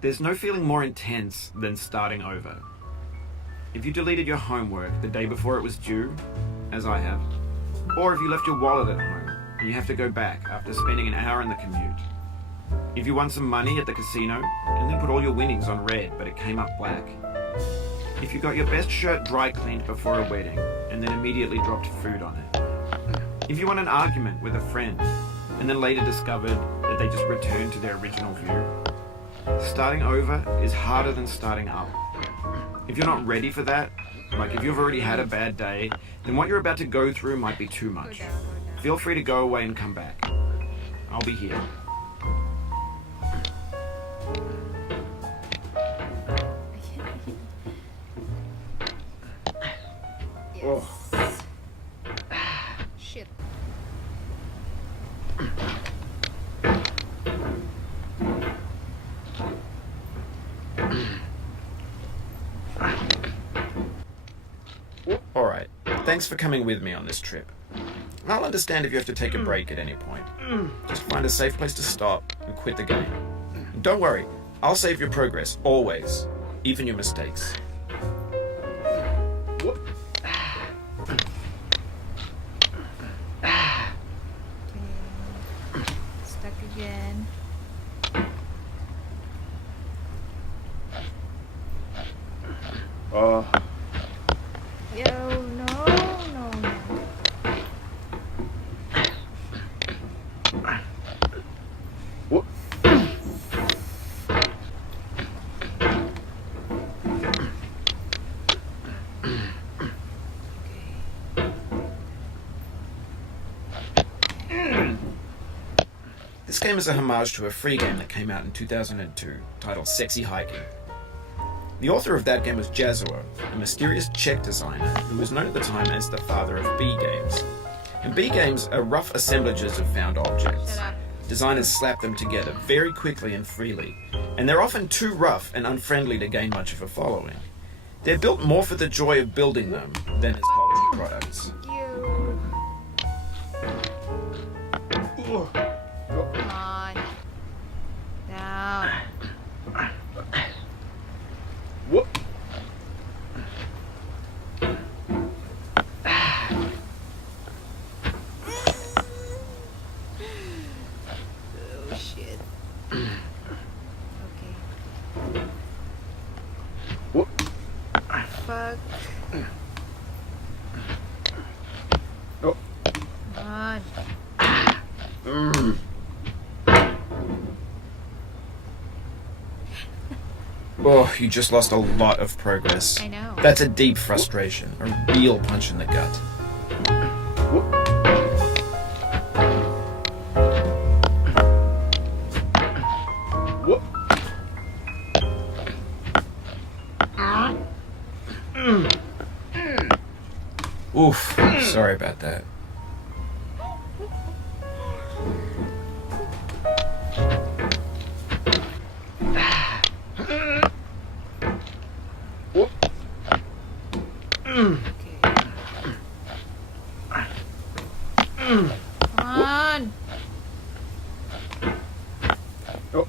There's no feeling more intense than starting over. If you deleted your homework the day before it was due, as I have, or if you left your wallet at home and you have to go back after spending an hour in the commute. If you won some money at the casino and then put all your winnings on red but it came up black. If you got your best shirt dry cleaned before a wedding and then immediately dropped food on it. If you won an argument with a friend and then later discovered that they just returned to their original view. Starting over is harder than starting up. If you're not ready for that, like if you've already had a bad day, then what you're about to go through might be too much. Feel free to go away and come back. I'll be here. Yes. Shit. Alright, thanks for coming with me on this trip. I'll understand if you have to take a break at any point. Just find a safe place to stop and quit the game. And don't worry, I'll save your progress, always, even your mistakes. Stuck again. Yo, no. This game is a homage to a free game that came out in 2002, titled Sexy Hiking. The author of that game was Jazuo, a mysterious Czech designer who was known at the time as the father of B games. And B games are rough assemblages of found objects. Designers slap them together very quickly and freely, and they're often too rough and unfriendly to gain much of a following. They're built more for the joy of building them than as quality products. Come on. Down. Oh shit. Okay. Fuck. Oh. Come on. Oh, you just lost a lot of progress. I know. That's a deep frustration, a real punch in the gut. Oof, sorry about that. Come on. Oh.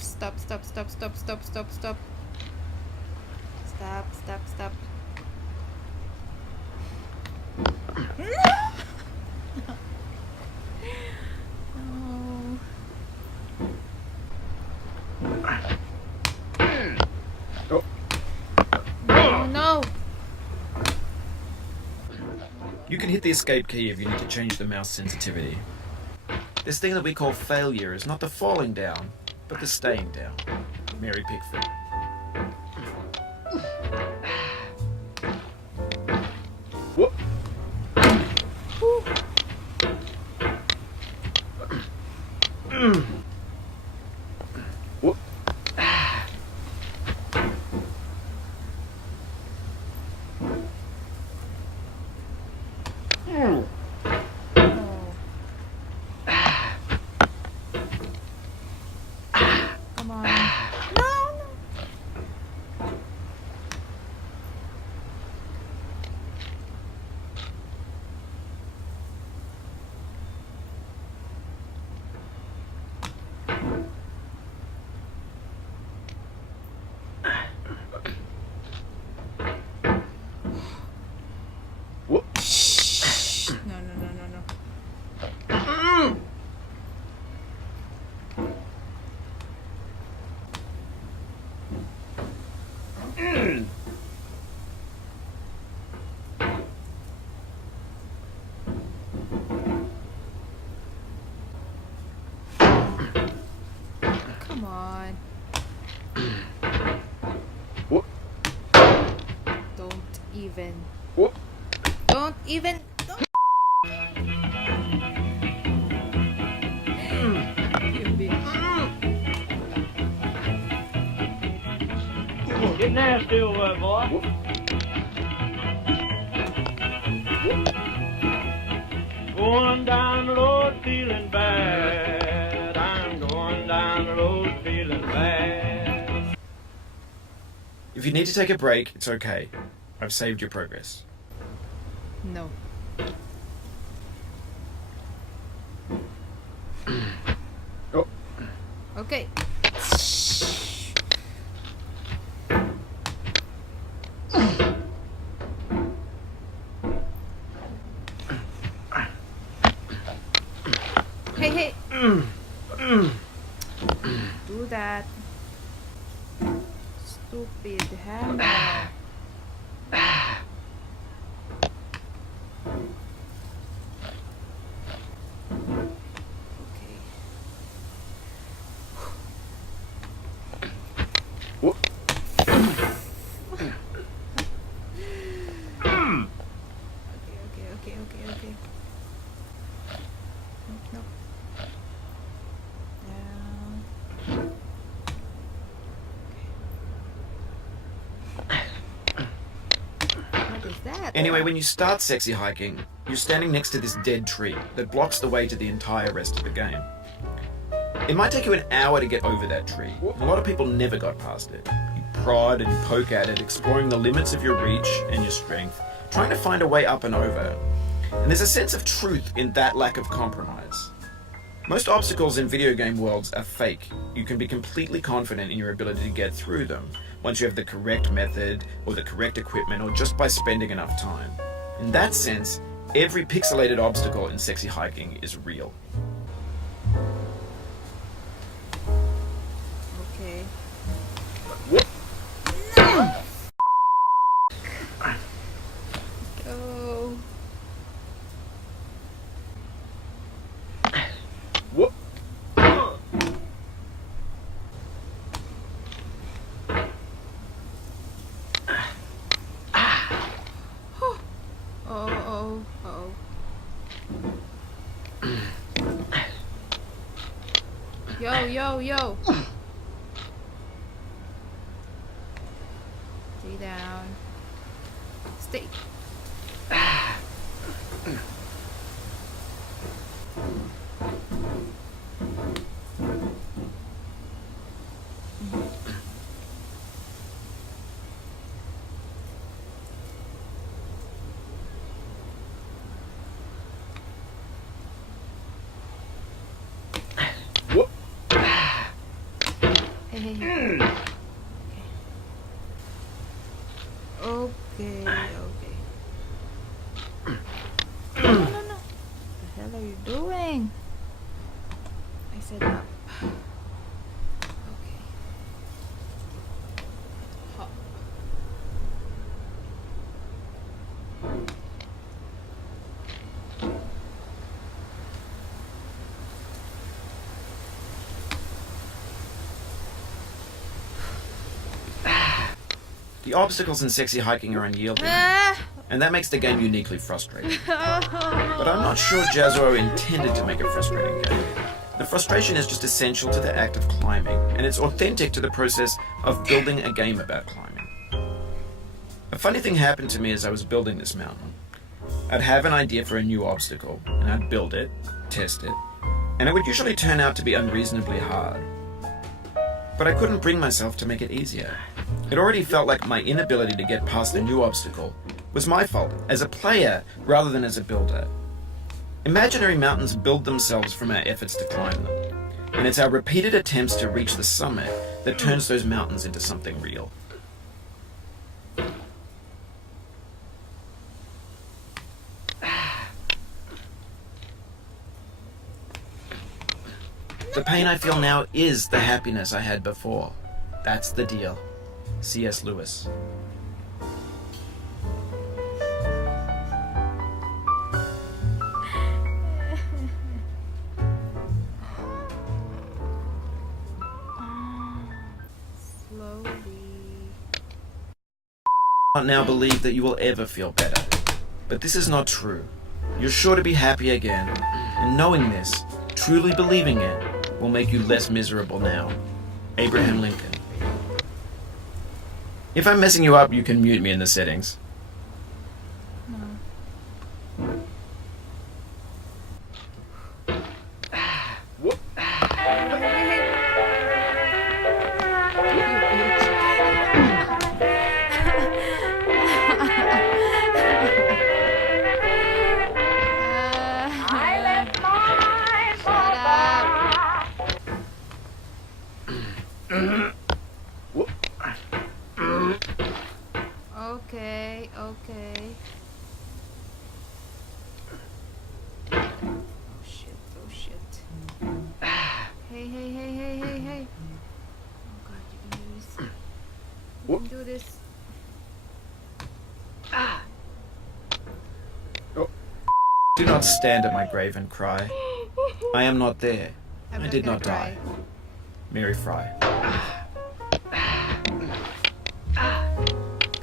Stop. Stop. No. You can hit the escape key if you need to change the mouse sensitivity. This thing that we call failure is not the falling down, but the staying down. Mary Pickford. Come on. Whoop. Don't even. Whoop. Don't even. Don't. You bitch. Get nasty over there, boy. Whoop. Going down the road feeling bad. I'm going down the road feeling bad. If you need to take a break, it's okay. I've saved your progress. No. Oh. Okay. Hey, hey. Do that. Stupid hammer. Okay. Whoop. Okay. Nope. Down. What is that? Anyway, when you start sexy hiking, you're standing next to this dead tree that blocks the way to the entire rest of the game. It might take you an hour to get over that tree, and a lot of people never got past it. You prod and poke at it, exploring the limits of your reach and your strength, trying to find a way up and over. And there's a sense of truth in that lack of compromise. Most obstacles in video game worlds are fake. You can be completely confident in your ability to get through them once you have the correct method or the correct equipment or just by spending enough time. In that sense, every pixelated obstacle in sexy hiking is real. Okay. Whoop. Go. Whoop. Oh. Yo. Stay down. Stay. Whoop. Hey. Okay. No. What the hell are you doing? I said up. Okay. Hop. The obstacles in sexy hiking are unyielding, and that makes the game uniquely frustrating. But I'm not sure Jazzo intended to make a frustrating game. The frustration is just essential to the act of climbing, and it's authentic to the process of building a game about climbing. A funny thing happened to me as I was building this mountain. I'd have an idea for a new obstacle, and I'd build it, test it, and it would usually turn out to be unreasonably hard. But I couldn't bring myself to make it easier. It already felt like my inability to get past a new obstacle was my fault as a player rather than as a builder. Imaginary mountains build themselves from our efforts to climb them, and it's our repeated attempts to reach the summit that turns those mountains into something real. The pain I feel now is the happiness I had before. That's the deal. C.S. Lewis. can't now believe that you will ever feel better. But this is not true. You're sure to be happy again, and knowing this, truly believing it, will make you less miserable now. Abraham Lincoln. If I'm messing you up, you can mute me in the settings. Okay. Oh shit. Hey. Oh god, you can do this. You can do this. Do not stand at my grave and cry. I am not there. I'm I did gonna not die. cry. Mary Fry.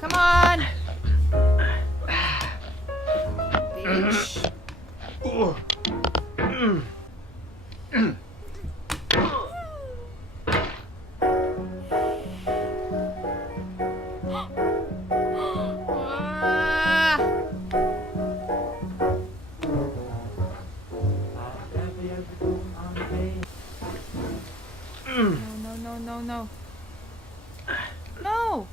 Come on! Bitch. Ah. No. No!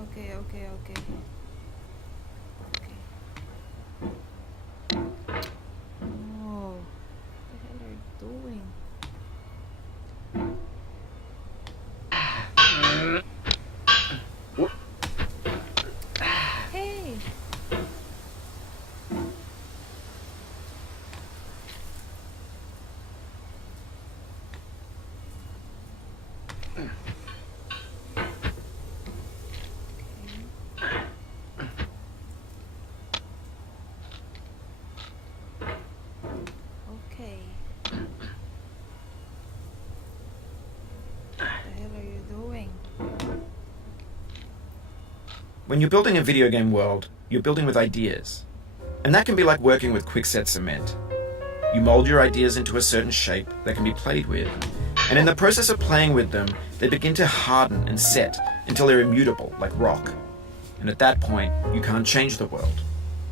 Okay. Oh, what the hell are you doing? Hey! Okay. What the hell are you doing? When you're building a video game world, you're building with ideas. And that can be like working with quickset cement. You mold your ideas into a certain shape that can be played with, and in the process of playing with them, they begin to harden and set until they're immutable, like rock. And at that point, you can't change the world.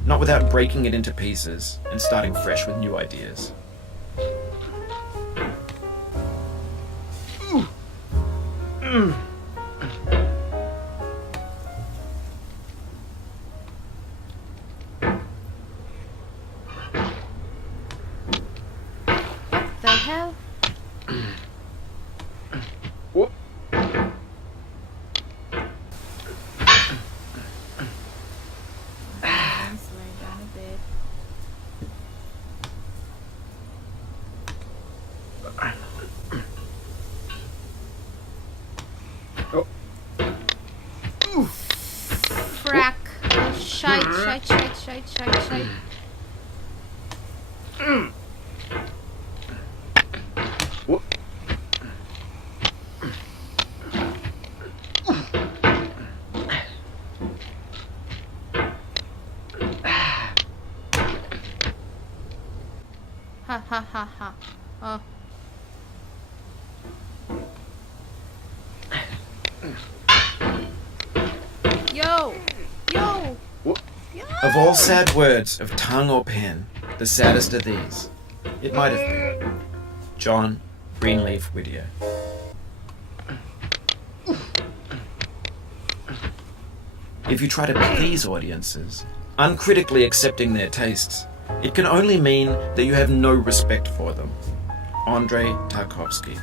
Not without breaking it into pieces and starting fresh with new ideas. The hell? Slide down a bit. Crack. Shite. Ha. Oh. Yo! Of all sad words of tongue or pen, the saddest are these. It might have been. John Greenleaf Whittier. If you try to please audiences, uncritically accepting their tastes, it can only mean that you have no respect for them. Andrei Tarkovsky.